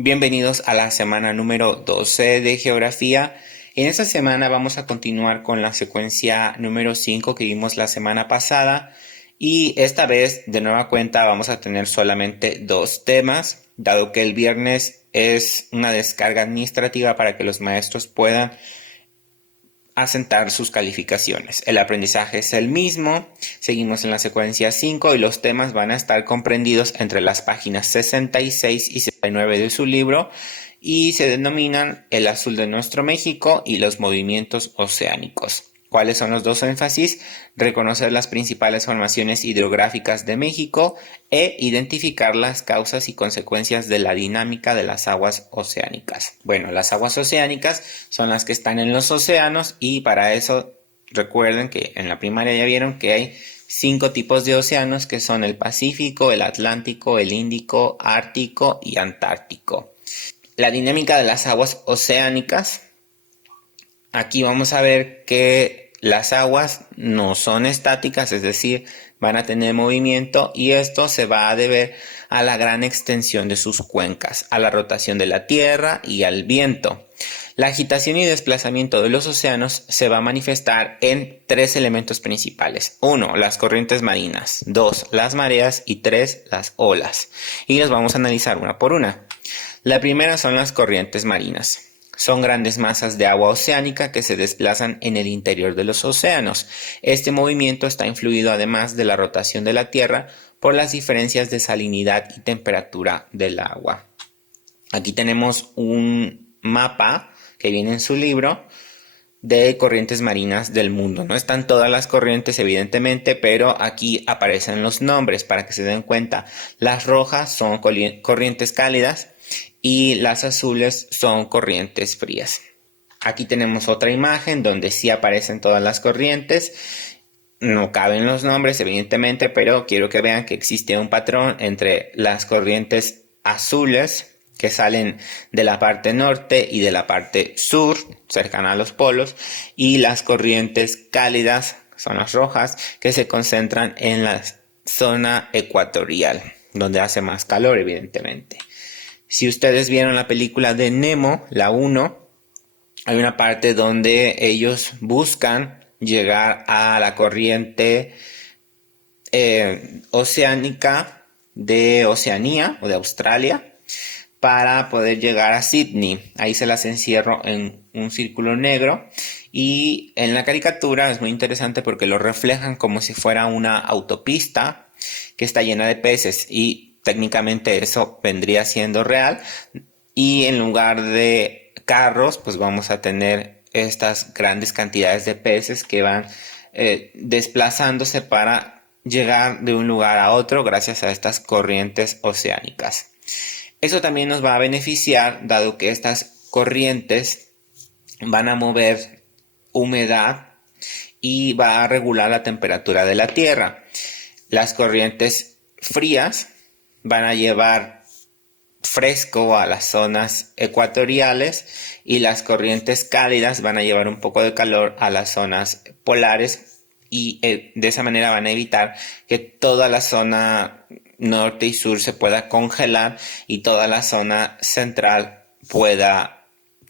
Bienvenidos a la semana número 12 de Geografía. En esta semana vamos a continuar con la secuencia número 5 que vimos la semana pasada y esta vez de nueva cuenta vamos a tener solamente dos temas, dado que el viernes es una descarga administrativa para que los maestros puedan asentar sus calificaciones. El aprendizaje es el mismo, seguimos en la secuencia 5 y los temas van a estar comprendidos entre las páginas 66 y 69 de su libro y se denominan El azul de nuestro México y los movimientos oceánicos. ¿Cuáles son los dos énfasis? Reconocer las principales formaciones hidrográficas de México e identificar las causas y consecuencias de la dinámica de las aguas oceánicas. Bueno, las aguas oceánicas son las que están en los océanos y para eso recuerden que en la primaria ya vieron que hay 5 tipos de océanos que son el Pacífico, el Atlántico, el Índico, Ártico y Antártico. La dinámica de las aguas oceánicas. Aquí vamos a ver que las aguas no son estáticas, es decir, van a tener movimiento y esto se va a deber a la gran extensión de sus cuencas, a la rotación de la Tierra y al viento. La agitación y desplazamiento de los océanos se va a manifestar en tres elementos principales. 1. Las corrientes marinas. 2. Las mareas. Y 3. Las olas. Y las vamos a analizar una por una. La primera son las corrientes marinas. Son grandes masas de agua oceánica que se desplazan en el interior de los océanos. Este movimiento está influido además de la rotación de la Tierra por las diferencias de salinidad y temperatura del agua. Aquí tenemos un mapa que viene en su libro de corrientes marinas del mundo. No están todas las corrientes evidentemente, pero aquí aparecen los nombres para que se den cuenta. Las rojas son corrientes cálidas y las azules son corrientes frías. Aquí tenemos otra imagen donde sí aparecen todas las corrientes. No caben los nombres evidentemente, pero quiero que vean que existe un patrón entre las corrientes azules que salen de la parte norte y de la parte sur, cercana a los polos, y las corrientes cálidas, son las rojas, que se concentran en la zona ecuatorial, donde hace más calor evidentemente. Si ustedes vieron la película de Nemo, la 1, hay una parte donde ellos buscan llegar a la corriente oceánica de Oceanía o de Australia para poder llegar a Sydney. Ahí se las encierro en un círculo negro y en la caricatura es muy interesante porque lo reflejan como si fuera una autopista que está llena de peces y técnicamente eso vendría siendo real y en lugar de carros pues vamos a tener estas grandes cantidades de peces que van desplazándose para llegar de un lugar a otro gracias a estas corrientes oceánicas. Eso también nos va a beneficiar dado que estas corrientes van a mover humedad y va a regular la temperatura de la Tierra. Las corrientes frías van a llevar fresco a las zonas ecuatoriales y las corrientes cálidas van a llevar un poco de calor a las zonas polares y de esa manera van a evitar que toda la zona norte y sur se pueda congelar y toda la zona central pueda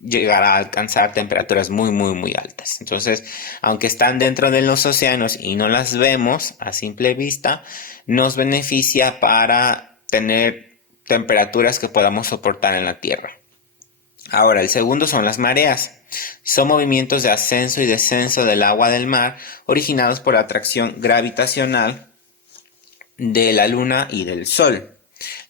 llegar a alcanzar temperaturas muy altas. Entonces, aunque están dentro de los océanos y no las vemos a simple vista, nos beneficia para tener temperaturas que podamos soportar en la Tierra. Ahora, el segundo son las mareas. Son movimientos de ascenso y descenso del agua del mar originados por atracción gravitacional de la Luna y del Sol.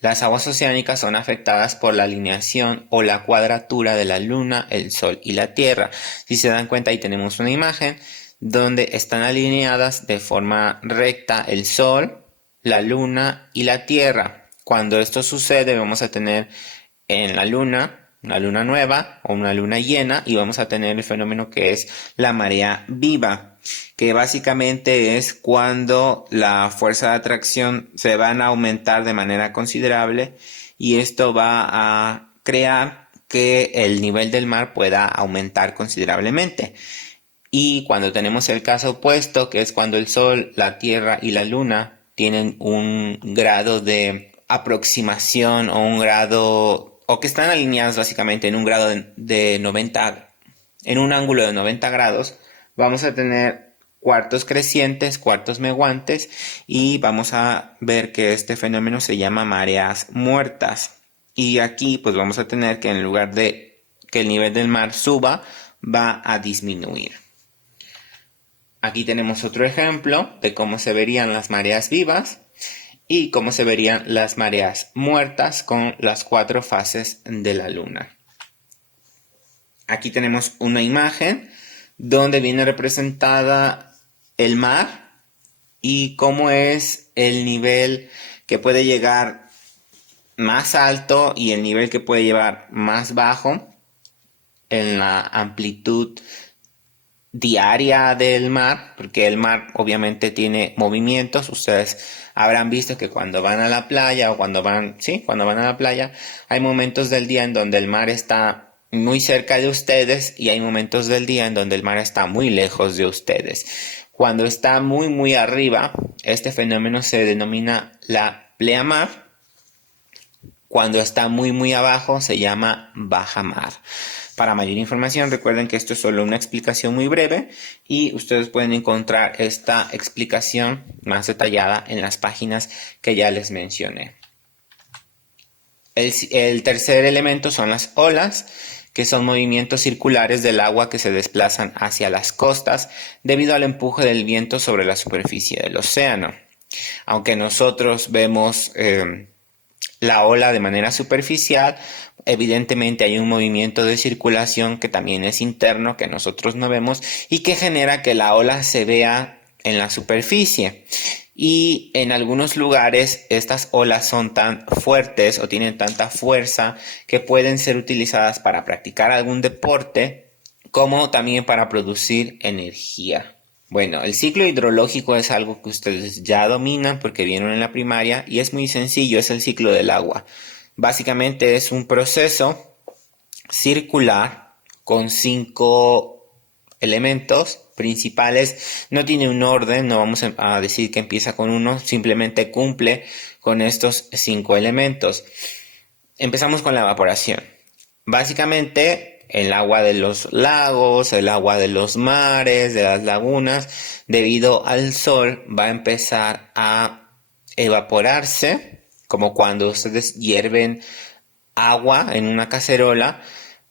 Las aguas oceánicas son afectadas por la alineación o la cuadratura de la Luna, el Sol y la Tierra. Si se dan cuenta, ahí tenemos una imagen donde están alineadas de forma recta el Sol, la Luna y la Tierra. Cuando esto sucede, vamos a tener en la Luna una luna nueva o una luna llena y vamos a tener el fenómeno que es la marea viva, que básicamente es cuando la fuerza de atracción se van a aumentar de manera considerable y esto va a crear que el nivel del mar pueda aumentar considerablemente. Y cuando tenemos el caso opuesto, que es cuando el Sol, la Tierra y la Luna tienen un grado de aproximación o un grado o que están alineadas básicamente en un grado de 90, en un ángulo de 90 grados, vamos a tener cuartos crecientes, cuartos menguantes, y vamos a ver que este fenómeno se llama mareas muertas. Y aquí pues vamos a tener que en lugar de que el nivel del mar suba, va a disminuir. Aquí tenemos otro ejemplo de cómo se verían las mareas vivas y cómo se verían las mareas muertas con las 4 fases de la luna. Aquí tenemos una imagen donde viene representada el mar y cómo es el nivel que puede llegar más alto y el nivel que puede llevar más bajo en la amplitud diaria del mar, porque el mar obviamente tiene movimientos. Ustedes habrán visto que cuando van a la playa o cuando van a la playa, hay momentos del día en donde el mar está muy cerca de ustedes y hay momentos del día en donde el mar está muy lejos de ustedes. Cuando está muy arriba, este fenómeno se denomina la pleamar. Cuando está muy abajo se llama bajamar. Para mayor información recuerden que esto es solo una explicación muy breve y ustedes pueden encontrar esta explicación más detallada en las páginas que ya les mencioné. El tercer elemento son las olas, que son movimientos circulares del agua que se desplazan hacia las costas debido al empuje del viento sobre la superficie del océano. Aunque nosotros vemos la ola de manera superficial, evidentemente hay un movimiento de circulación que también es interno, que nosotros no vemos y que genera que la ola se vea en la superficie. Y en algunos lugares estas olas son tan fuertes o tienen tanta fuerza que pueden ser utilizadas para practicar algún deporte como también para producir energía. Bueno, el ciclo hidrológico es algo que ustedes ya dominan porque vieron en la primaria y es muy sencillo, es el ciclo del agua. Básicamente es un proceso circular con 5 elementos principales. No tiene un orden, no vamos a decir que empieza con uno, simplemente cumple con estos 5 elementos. Empezamos con la evaporación. Básicamente el agua de los lagos, el agua de los mares, de las lagunas, debido al sol va a empezar a evaporarse, como cuando ustedes hierven agua en una cacerola.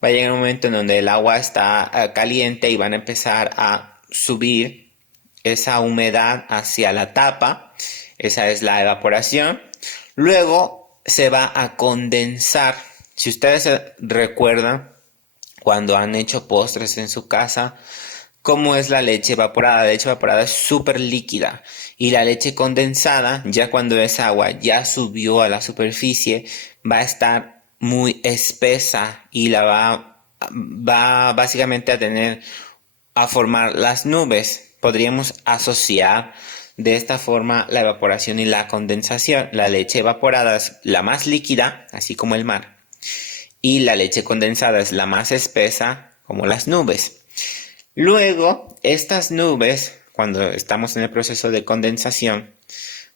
Va a llegar un momento en donde el agua está caliente y van a empezar a subir esa humedad hacia la tapa. Esa es la evaporación. Luego se va a condensar. Si ustedes recuerdan cuando han hecho postres en su casa, ¿cómo es la leche evaporada? La leche evaporada es súper líquida y la leche condensada, ya cuando esa agua ya subió a la superficie, va a estar muy espesa y la va básicamente a formar las nubes. Podríamos asociar de esta forma la evaporación y la condensación. La leche evaporada es la más líquida, así como el mar, y la leche condensada es la más espesa, como las nubes. Luego, estas nubes, cuando estamos en el proceso de condensación,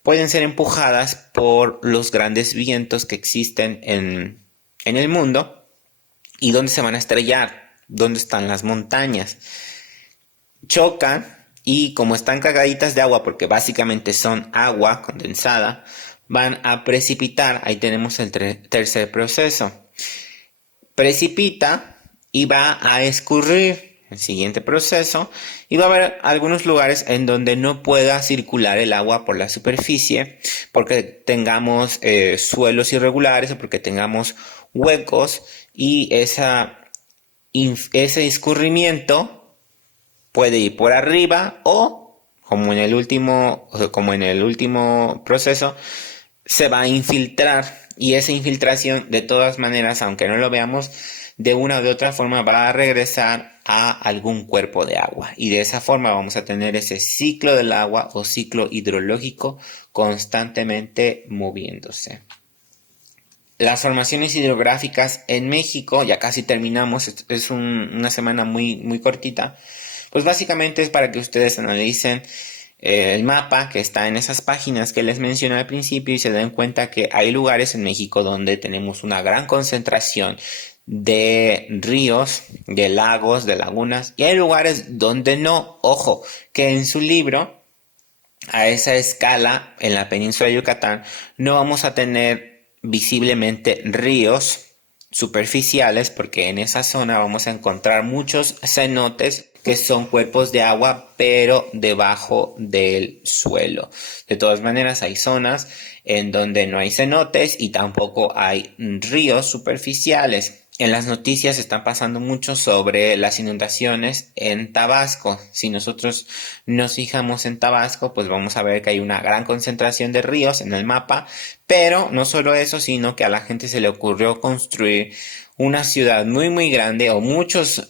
pueden ser empujadas por los grandes vientos que existen en el mundo. ¿Y dónde se van a estrellar? ¿Dónde están las montañas? Chocan y como están cargaditas de agua, porque básicamente son agua condensada, van a precipitar. Ahí tenemos el tercer proceso. Precipita y va a escurrir. El siguiente proceso, y va a haber algunos lugares en donde no pueda circular el agua por la superficie porque tengamos suelos irregulares o porque tengamos huecos, y ese escurrimiento puede ir por arriba o como en el último proceso se va a infiltrar, y esa infiltración de todas maneras, aunque no lo veamos, de una u de otra forma va a regresar a algún cuerpo de agua, y de esa forma vamos a tener ese ciclo del agua o ciclo hidrológico constantemente moviéndose. Las formaciones hidrográficas en México, ya casi terminamos, es una semana muy cortita, pues básicamente es para que ustedes analicen el mapa que está en esas páginas que les mencioné al principio y se den cuenta que hay lugares en México donde tenemos una gran concentración de ríos, de lagos, de lagunas, y hay lugares donde no. Ojo, que en su libro, a esa escala, en la península de Yucatán, no vamos a tener visiblemente ríos superficiales, porque en esa zona vamos a encontrar muchos cenotes que son cuerpos de agua pero debajo del suelo. De todas maneras, hay zonas en donde no hay cenotes y tampoco hay ríos superficiales. En las noticias están pasando mucho sobre las inundaciones en Tabasco. Si nosotros nos fijamos en Tabasco, pues vamos a ver que hay una gran concentración de ríos en el mapa, pero no solo eso, sino que a la gente se le ocurrió construir una ciudad muy grande o muchos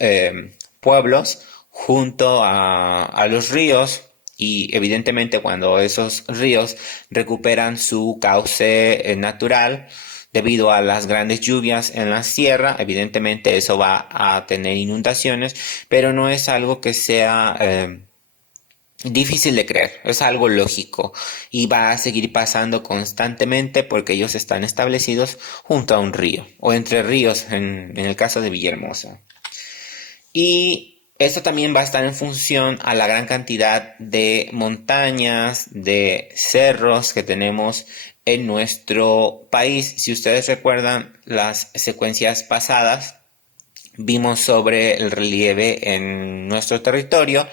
pueblos junto a los ríos. Y evidentemente cuando esos ríos recuperan su cauce natural, debido a las grandes lluvias en la sierra, evidentemente eso va a tener inundaciones, pero no es algo que sea difícil de creer, es algo lógico y va a seguir pasando constantemente porque ellos están establecidos junto a un río o entre ríos en el caso de Villahermosa. Y esto también va a estar en función a la gran cantidad de montañas, de cerros que tenemos en nuestro país. Si ustedes recuerdan las secuencias pasadas, vimos sobre el relieve en nuestro territorio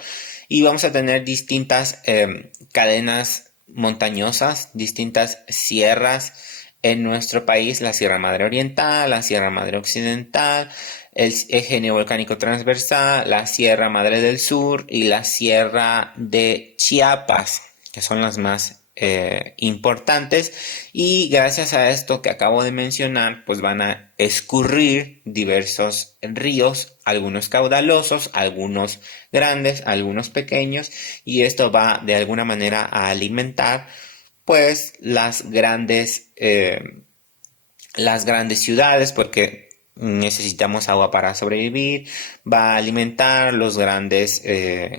y vamos a tener distintas cadenas montañosas, distintas sierras en nuestro país: la Sierra Madre Oriental, la Sierra Madre Occidental, el eje neovolcánico transversal, la Sierra Madre del Sur y la Sierra de Chiapas, que son las más importantes, y gracias a esto que acabo de mencionar, pues van a escurrir diversos ríos, algunos caudalosos, algunos grandes, algunos pequeños, y esto va de alguna manera a alimentar pues las grandes ciudades, porque necesitamos agua para sobrevivir. Va a alimentar los grandes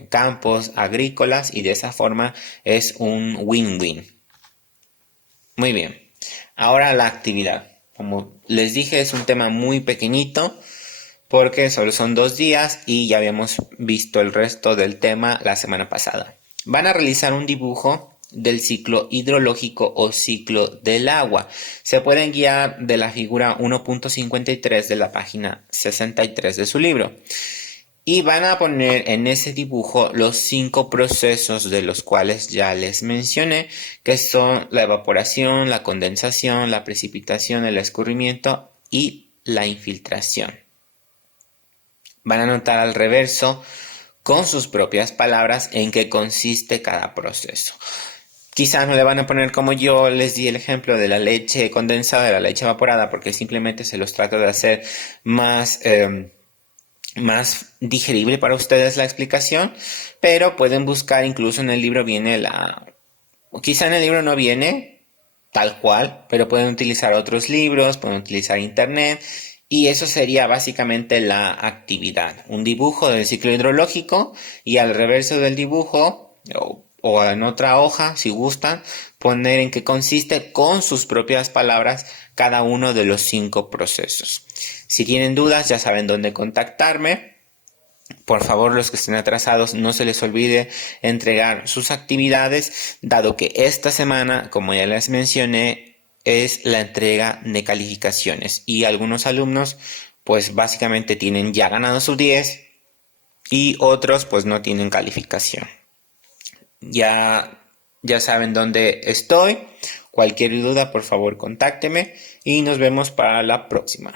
campos agrícolas y de esa forma es un win-win. Muy bien, ahora la actividad. Como les dije, es un tema muy pequeñito porque solo son 2 días y ya habíamos visto el resto del tema la semana pasada. Van a realizar un dibujo del ciclo hidrológico o ciclo del agua. Se pueden guiar de la figura 1.53 de la página 63 de su libro. Y van a poner en ese dibujo los 5 procesos de los cuales ya les mencioné, que son la evaporación, la condensación, la precipitación, el escurrimiento y la infiltración. Van a anotar al reverso con sus propias palabras en qué consiste cada proceso. Quizás no le van a poner como yo les di el ejemplo de la leche condensada, de la leche evaporada, porque simplemente se los trato de hacer más digerible para ustedes la explicación, pero pueden buscar, incluso en el libro viene quizá en el libro no viene tal cual, pero pueden utilizar otros libros, pueden utilizar internet, y eso sería básicamente la actividad: un dibujo del ciclo hidrológico y al reverso del dibujo o en otra hoja, si gustan, poner en qué consiste con sus propias palabras cada uno de los 5 procesos. Si tienen dudas, ya saben dónde contactarme. Por favor, los que estén atrasados, no se les olvide entregar sus actividades, dado que esta semana, como ya les mencioné, es la entrega de calificaciones y algunos alumnos pues básicamente tienen ya ganado sus 10 y otros pues no tienen calificación. Ya saben dónde estoy. Cualquier duda, por favor, contácteme y nos vemos para la próxima.